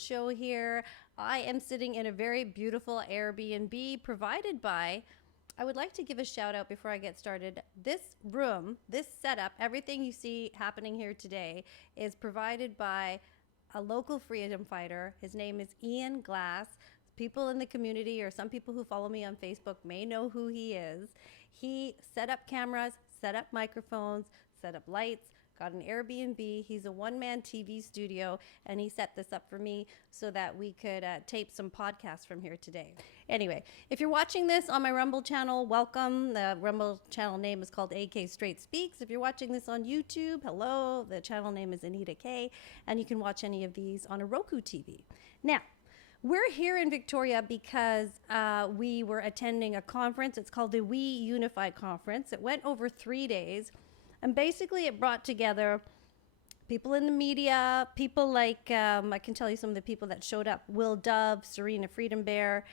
show here. I am sitting in a very beautiful Airbnb provided by, I would like to give a shout out before I get started. This room, this setup, everything you see happening here today is provided by a local freedom fighter. His name is Ian Glass. People in the community or some people who follow me on Facebook may know who he is. He set up cameras, set up microphones, set up lights, got an Airbnb. He's a one-man TV studio, and he set this up for me so that we could tape some podcasts from here today. Anyway, if you're watching this on my Rumble channel, welcome. The Rumble channel name is called AK Straight Speaks. If you're watching this on YouTube, hello. The channel name is AnitaK, and you can watch any of these on a ROKU TV. Now, we're here in Victoria because we were attending a conference. It's called the We Unify Conference. It went over 3 days. And basically, it brought together people in the media, people like, I can tell you some of the people that showed up: Will Dove, Serena Freedom Bear,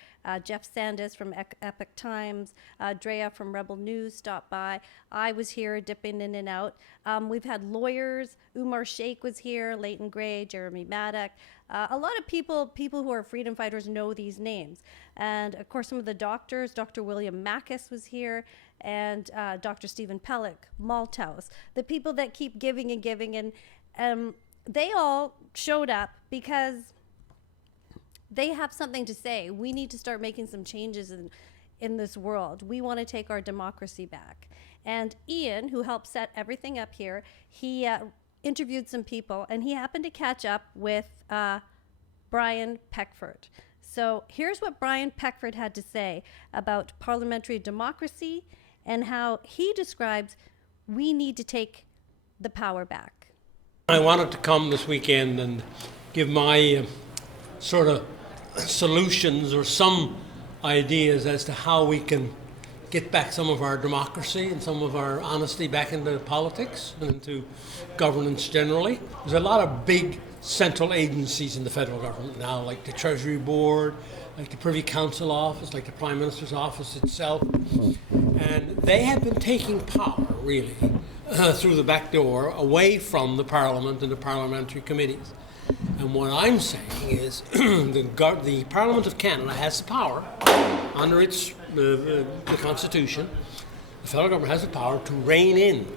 Jeff Sandus from Epic Times, Drea from Rebel News stopped by. I was here dipping in and out. We've had lawyers. Umar Sheikh was here, Leighton Gray, Jeremy Maddock. A lot of people who are freedom fighters know these names. And of course, some of the doctors, Dr. William Mackis was here, and Dr. Stephen Pellick, Malthouse, the people that keep giving and giving. And they all showed up because they have something to say. We need to start making some changes in this world. We want to take our democracy back. And Ian, who helped set everything up here, he interviewed some people, and he happened to catch up with Brian Peckford. So here's what Brian Peckford had to say about parliamentary democracy and how he describes we need to take the power back. I wanted to come this weekend and give my sort of solutions or some ideas as to how we can get back some of our democracy and some of our honesty back into politics and into governance generally. There's a lot of big central agencies in the federal government now, like the Treasury Board, like the Privy Council office, like the Prime Minister's office itself. And they have been taking power, really, through the back door, away from the Parliament and the parliamentary committees. And what I'm saying is the Parliament of Canada has the power under its the Constitution. The federal government has the power to rein in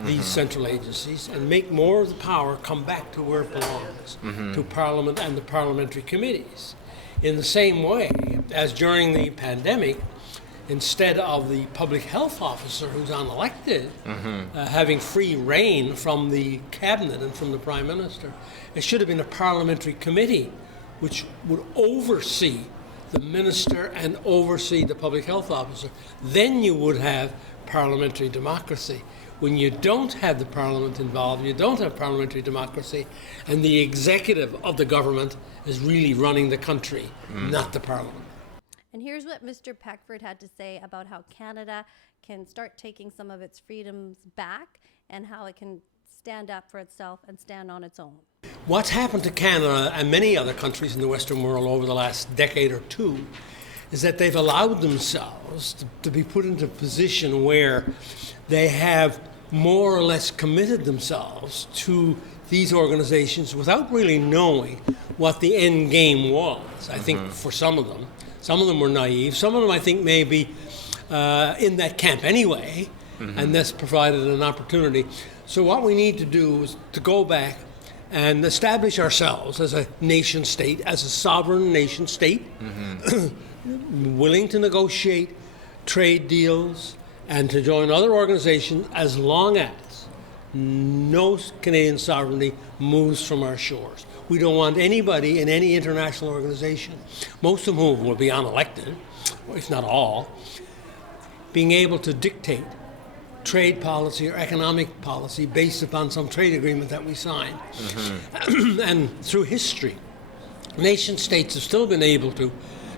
these central agencies and make more of the power come back to where it belongs, to Parliament and the parliamentary committees. In the same way as during the pandemic, instead of the public health officer who's unelected having free rein from the cabinet and from the prime minister, it should have been a parliamentary committee which would oversee the minister and oversee the public health officer. Then you would have parliamentary democracy. When you don't have the parliament involved, you don't have parliamentary democracy, and the executive of the government is really running the country, not the parliament. And here's what Mr. Peckford had to say about how Canada can start taking some of its freedoms back and how it can stand up for itself and stand on its own. What's happened to Canada and many other countries in the Western world over the last decade or two is that they've allowed themselves to be put into a position where they have more or less committed themselves to these organizations without really knowing what the end game was. I think for some of them were naive. Some of them, I think, may be in that camp anyway, and this provided an opportunity. So what we need to do is to go back and establish ourselves as a nation state, as a sovereign nation state, willing to negotiate trade deals and to join other organizations as long as no Canadian sovereignty moves from our shores. We don't want anybody in any international organization, most of whom will be unelected, if not all, being able to dictate trade policy or economic policy based upon some trade agreement that we signed. And through history, nation states have still been able to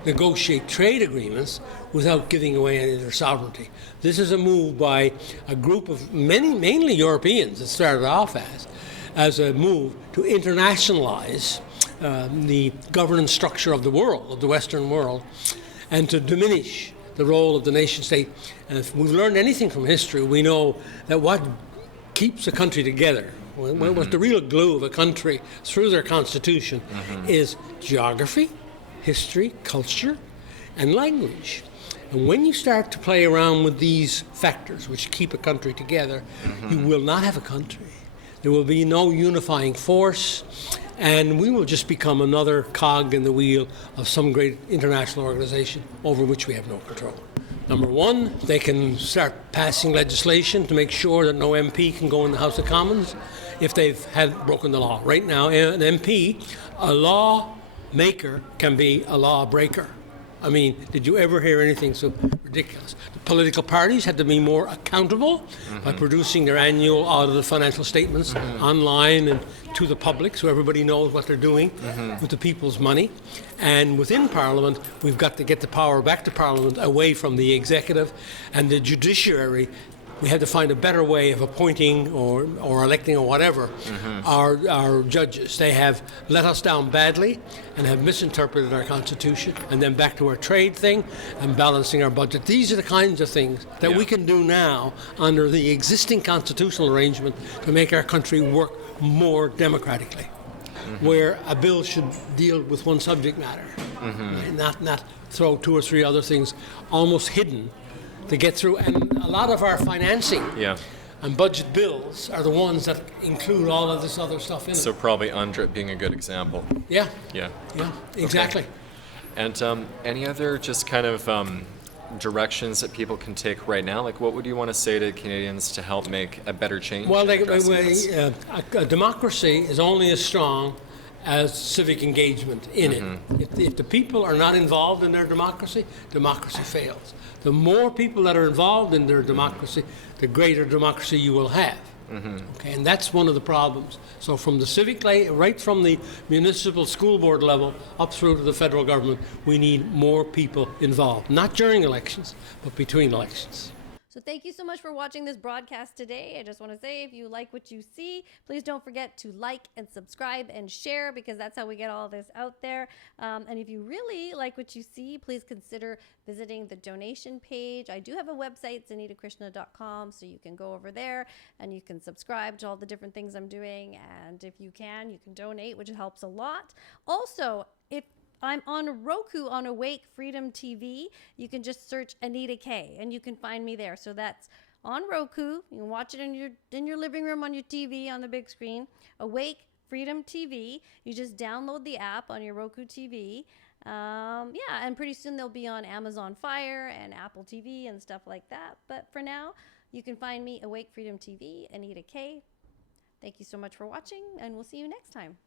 negotiate trade agreements without giving away any of their sovereignty. This is a move by a group of mainly Europeans, it started off as a move to internationalize the governance structure of the world, of the Western world, and to diminish the role of the nation state. And if we've learned anything from history, we know that what keeps a country together, What the real glue of a country through their constitution is geography, history, culture, and language. And when you start to play around with these factors which keep a country together, you will not have a country. There will be no unifying force, and we will just become another cog in the wheel of some great international organization over which we have no control. Number one, they can start passing legislation to make sure that no MP can go in the House of Commons if they've had broken the law. Right now, an MP, a law maker, can be a law breaker. I mean, did you ever hear anything so ridiculous? The political parties had to be more accountable by producing their annual audited financial statements online and to the public, so everybody knows what they're doing with the people's money. And within Parliament, we've got to get the power back to Parliament, away from the executive and the judiciary. We have to find a better way of appointing or electing or whatever our judges. They have let us down badly and have misinterpreted our Constitution. And then back to our trade thing and balancing our budget. These are the kinds of things that we can do now under the existing constitutional arrangement to make our country work more democratically, where a bill should deal with one subject matter, right? Not throw two or three other things almost hidden to get through. And a lot of our financing and budget bills are the ones that include all of this other stuff in it. So probably UNDRIP being a good example. Yeah, exactly. Okay. And any other just kind of directions that people can take right now? Like, what would you want to say to Canadians to help make a better change? Well, a democracy is only as strong as civic engagement in it. If the people are not involved in their democracy, democracy fails. The more people that are involved in their democracy, the greater democracy you will have. Okay, and that's one of the problems. So from the civic, right from the municipal school board level up through to the federal government, we need more people involved, not during elections, but between elections. So thank you so much for watching this broadcast today. I just want to say, if you like what you see, please don't forget to like and subscribe and share, because that's how we get all this out there. And if you really like what you see, please consider visiting the donation page. I do have a website, it's AnitaKrishna.com, so you can go over there and you can subscribe to all the different things I'm doing. And if you can donate, which helps a lot. Also, if I'm on Roku on Awake Freedom TV. You can just search AnitaK and you can find me there. So that's on Roku. You can watch it in your living room on your TV on the big screen. Awake Freedom TV. You just download the app on your Roku TV. And pretty soon they'll be on Amazon Fire and Apple TV and stuff like that. But for now, you can find me Awake Freedom TV, AnitaK. Thank you so much for watching, and we'll see you next time.